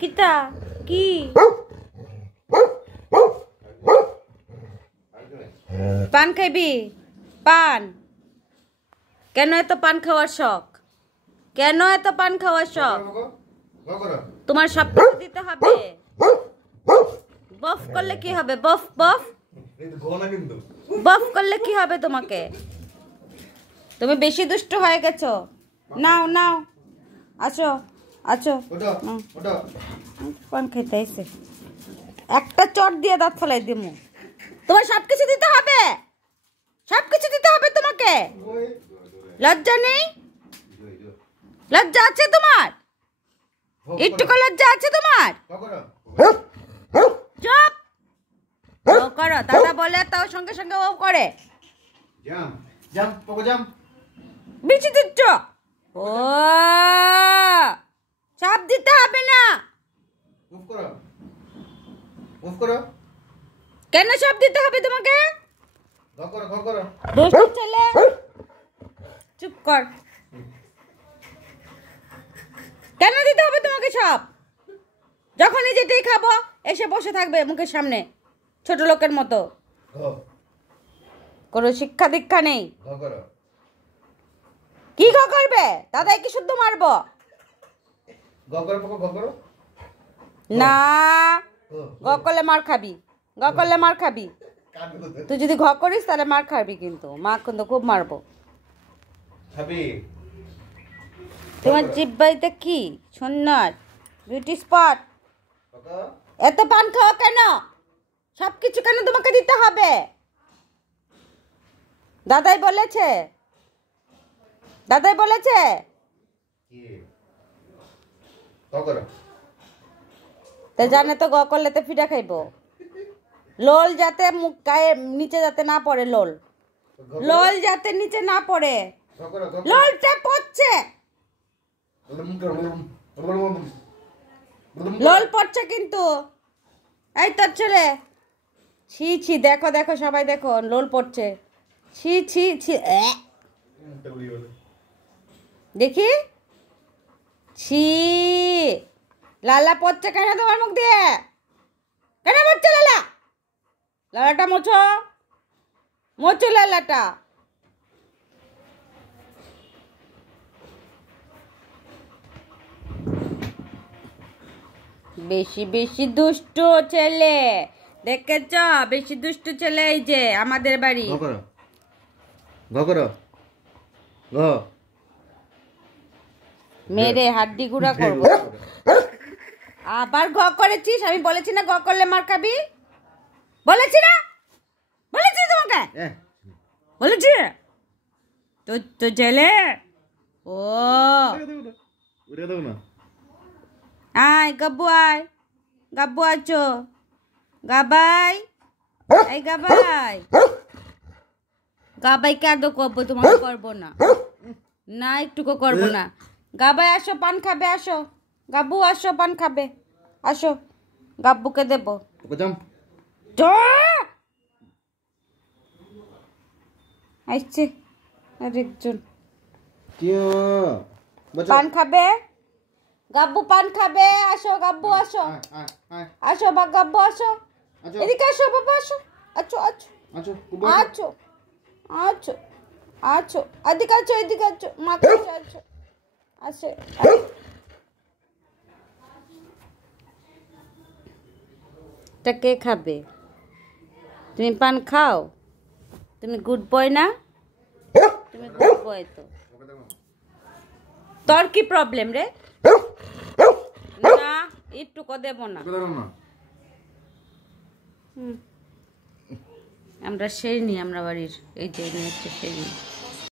কিতা কি পান খাইবি? পান কেন এত পান খাওয়ার শখ? কেন এত পান খাওয়ার শখ? তোমার সব কিছু দিতে হবে। বফ করলে কি হবে? বফ বফ বফ করলে কি হবে তোমাকে? তুমি বেশি দুষ্ট হয়ে গেছো। নাও নাও, আছো আছো। পান খাইতে আইছে, একটা চট দিয়ে দাঁত ফেলাই দিমু। তোমার সবকিছু দিতে হবে, সবকিছু দিতে হবে তোমাকে। লজ্জা নেই? লজ্জা আছে তোমার? একটুকু লজ্জা আছে তোমার? চুপ করো। দাদা বলে তাও সঙ্গে সঙ্গে ও করে। বেশি দিচ্ছ। ও সব দিতে হবে না। কেন সব দিতে হবে তোমাকে? দুষ্টু ছেলে, চুপ কর। কেন দিতে হবে তোমাকে সব? যখনই যেটাই খাবো এসে বসে থাকবে মুখের সামনে ছোট লোকের মতো। কোনো শিক্ষা দীক্ষা নেই। কি গ করবে? দাদাই কি শুদ্ধ মারবো? না, গ করলে মার খাবি, গ করলে মার খাবি। তুই যদি ঘ করিস তাহলে মার খাবি, কিন্তু মা কিন্তু খুব মারবো। তোমার জিহ্বাইতে কি সুন্দর বিউটি স্পট। এত পান খাওয়া কেন? সবকিছু কেন তোমাকে দিতে হবে? দাদাই বলেছে, দাদাই বলেছে। তো জানে তো গ করলে তো ফিটা খাইবো। লোল যাতে মুখ গায়ে নিচে যাতে না পড়ে, লোল লোল যাতে নিচে না পড়ে। লোলটা পড়ছে, লোল পড়ছে কিন্তু। এই তোর ছেলে, ছি ছি, দেখো দেখো সবাই দেখো, লোল পড়ছে। ছি ছি ছি, দেখি। ছি, লালা পড়ছে কেন তোমার মুখ দিয়ে? কেন পড়ছে লালা? লালাটা মোছো, মোছো লালাটা। বেশি বেশি দুষ্টু ছেলে, দেখেছ? বেশি দুষ্টু ছেলে এই যে আমাদের বাড়ি। মেরে হাড্ডি গুঁড়া করবো। আবার ঘ করেছিস? আমি বলেছি না ঘ করলে মার খাবি? বলেছি না? বলেছি তোমাকে? বলেছি তো তো ছেলে। ও আয় গাব্বু, আয় গাব্বু, আছো গাবাই? এই গাবাই, গাবাই কেন করবো? তোমাকে করবো না, না একটুকু করবো না। গাবাই আসো, পান খাবে, আসো। গাব্বু আসো, পান খাবে, আসো। গাব্বুকে দেবো। আসছে আরেকজন পান খাবে। গাব্বু পান খাবে, আসো গাব্বু, আসো আসো বা গাব্বু, আসো এদিকে, আসো বাবা, আসো আছো আছো আছো আছো আছো, এদিকে আছো, এদিকে আছো, মা কাছে আছো, আসে। এটা কে খাবে? তুমি পান খাও? তুমি গুড বয় না? তুমি গুড বয় তো। তোর কি প্রবলেম রে? না একটুকু দেব না। আমরা সেই নি, আমরা বাড়ির এই যে হচ্ছে সেই নি।